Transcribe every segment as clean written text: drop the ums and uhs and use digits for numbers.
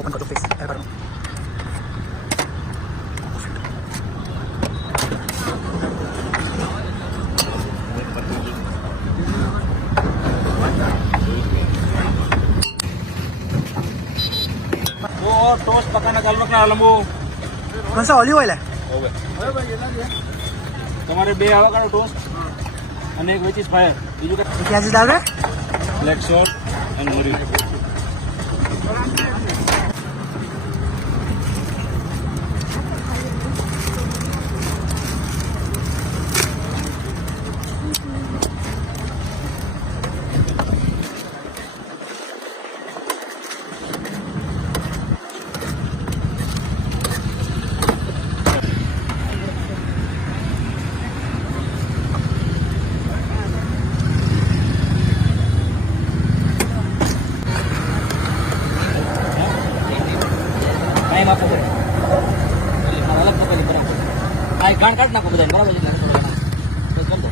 open કરો fix air કરો वो टोस्ट पकाना चालू रखना लंबू कौन सा ऑलिव ऑयल है તમારે 2 આવકાડો ટોસ્ટ અને એક વેચીસ ફાયર બીજું क्या चीज डाल रहे हैं બ્લેક સોલ્ટ એન્ડ મરી આપો અલગ પકડી બરાબર આ ગાણ કાઢ નાખો બધા બરાબર છે તો કરી દો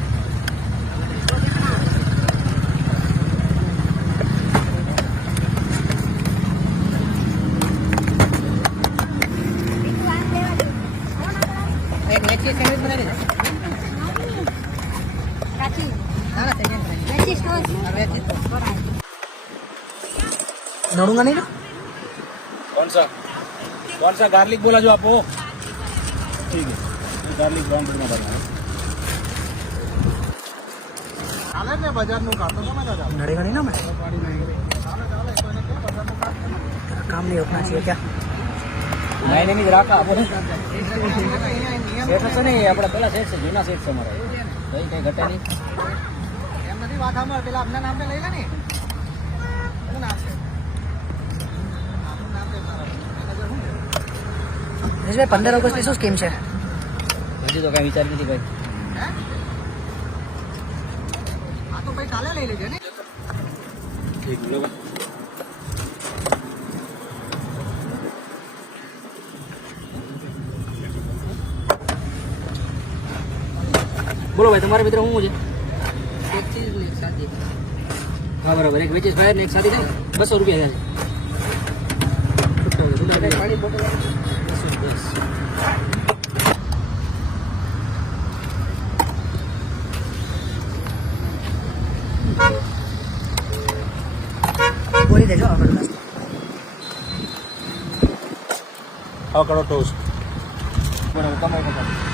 એક નેક્સી સેન્ડવિચ બનાવી દે કાચી ના વેજી સ્ટોસ नड़ूंगा नहीं ना कौन सा गार्लिक बोला जो आपको ठीक है गार्लिक ब्राउन में डालना है नड़ेगा नहीं ना मैं काम नहीं रुकना चाहिए क्या मैंने नहीं रखा सेट तो नहीं अपना पहला सेट से जूना सेट से हमारा कहीं कहीं घटे नहीं એમ નથી વાત સાંભળ પેલા આપના નામ पे લઈ લે ને શું નામ છે આપનું નામ पे ભાઈ 15 ઓગસ્ટની શું સ્કીમ છે હજી તો કઈ વિચાર નથી ભાઈ આ તો ભાઈ કાલે લઈ લેજે ને ઠીક બરાબર બોલો ભાઈ તમારા મિત્ર શું છે એક ચીઝ ને એક સાદી હા બરાબર એક વેચીસ ફાયર ને એક સાદી થાય 200 રૂપિયા થાય પાણી બોટલ બોલી દેજો આગળ આવકાડો ટોસ્ટ બરાબર કમાઈ